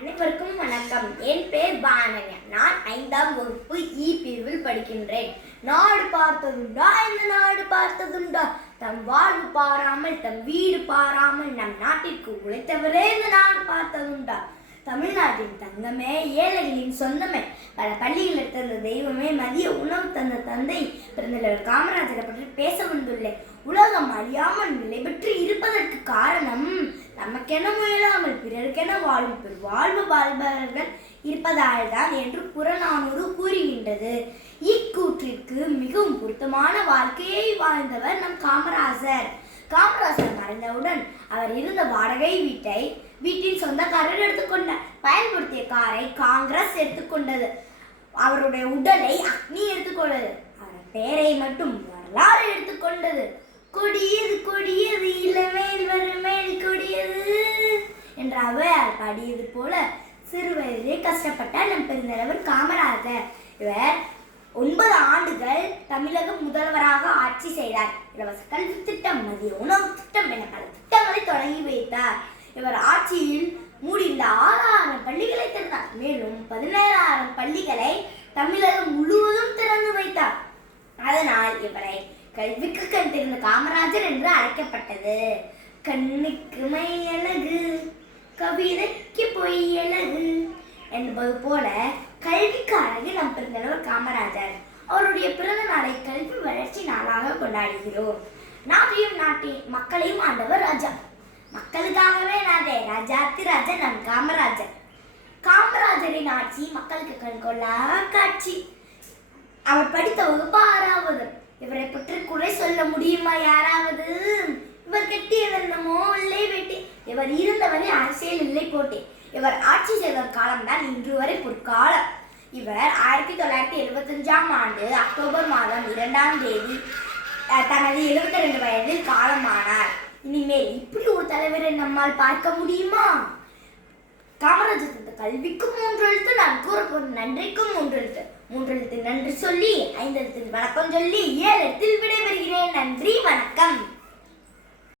அனைவருக்கும் வணக்கம். என் பேர் பானகன் நான் ஐந்தாம் வகுப்பு இ பிரிவில் படிக்கின்றேன். நாடு பார்த்ததுண்டா? இந்த நாடு பார்த்ததுண்டா? தம் வாழ்வு பாராமல் தம் வீடு பாராமல் நம் நாட்டிற்கு உழைத்தவரே இந்த நாடு பார்த்ததுண்டா? தமிழ்நாட்டின் தங்கமே ஏழைகளின் சொந்தமே. பல பள்ளிகளை தந்த தெய்வமே மதிய உணவு தந்த தந்தை. பிறந்தலைவர் காமராஜரை பற்றி பேச வந்துள்ளேன். உலகம் அழியாமல் நிலை பெற்று இருப்பதற்கு காரணம் நமக்கென முயலாமல் பிறருக்கென வாழ்வு பெரு வாழ்வு வாழ்பவர்கள் இருப்பதால்தான் என்று புறநானூறு கூறுகின்றது. இக்கூற்றிற்கு மிகவும் பொருத்தமான வாழ்க்கையை வாழ்ந்தவர் நம் காமராசர். காமராசர் மறைந்தவுடன் அவர் இருந்த வாடகை வீட்டை வீட்டின் சொந்தக்காரர் எடுத்துக்கொண்டார் பயன்படுத்திய காரை காங்கிரஸ் எடுத்துக்கொண்டது அவருடைய உடலை அக்னி எடுத்துக்கொண்டது அவர் பெயரை மட்டும் வரலாறு எடுத்துக்கொண்டது கொடி என்ற அவையார் பாடியது போல சிறு வயதிலே கஷ்டப்பட்டார் நம் பெருந்தலைவர் காமராஜர். இவர் ஒன்பது ஆண்டுகள் தமிழக முதல்வராக ஆட்சி செய்தார். இலவச கல்வி திட்டம் மதிய உணவு திட்டம் என பல திட்டங்களை தொடங்கி வைத்தார். இவர் ஆட்சியில் மூடிந்த ஆறாயிரம் பள்ளிகளை திறந்தார். மேலும் பதினேழாயிரம் பள்ளிகளை தமிழகம் முழுவதும் திறந்து வைத்தார். அதனால் இவரை கல்விக்கு கண் தெரிந்த காமராஜர் என்று அழைக்கப்பட்டது. கண்ணுக்கு மை அழகு கவிதைக்கு பொய் அழகு என்பது போல கல்விக்கு அழகு நம் பிறந்தவர் காமராஜர் அவருடைய பிறந்த நாளை கல்வி வளர்ச்சி நாளாக கொண்டாடுகிறோம். நாட்டையும் நாட்டின் மக்களையும் ஆண்டவர் ராஜா. மக்களுக்காகவே நாட்டே ராஜாத்தி ராஜா நம் காமராஜர். காமராஜரின் ஆட்சி மக்களுக்கு கண்கொள்ளா காட்சி. அவர் படித்த வகுப்பு ஆறாவது இவரை பற்றி குறை சொல்ல முடியுமா யாராவது? இவர் கெட்டி என்னமோ இல்லை வெட்டி இவர் இருந்தவரை அரசியல் இல்லை போட்டி இவர் ஆட்சி செய்த காலம்தான் இன்று வரை பொற்காலம். இவர் ஆயிரத்தி தொள்ளாயிரத்தி எழுபத்தஞ்சாம் ஆண்டு அக்டோபர் மாதம் இரண்டாம் தேதி தனது எழுபத்தி ரெண்டு வயதில் காலமானார். இனிமேல் இப்படி ஒரு தலைவரை நம்மால் பார்க்க முடியுமா? காமராஜர் தந்த கல்விக்கும் மூன்று எழுத்து நான் கூறப்படும் நன்றிக்கும் மூன்று எழுத்து மூன்று எழுத்து நன்றி சொல்லி ஐந்து எழுத்தில் வணக்கம் சொல்லி ஏழு எழுத்தில் விடைபெறுகிறேன். நன்றி வணக்கம்.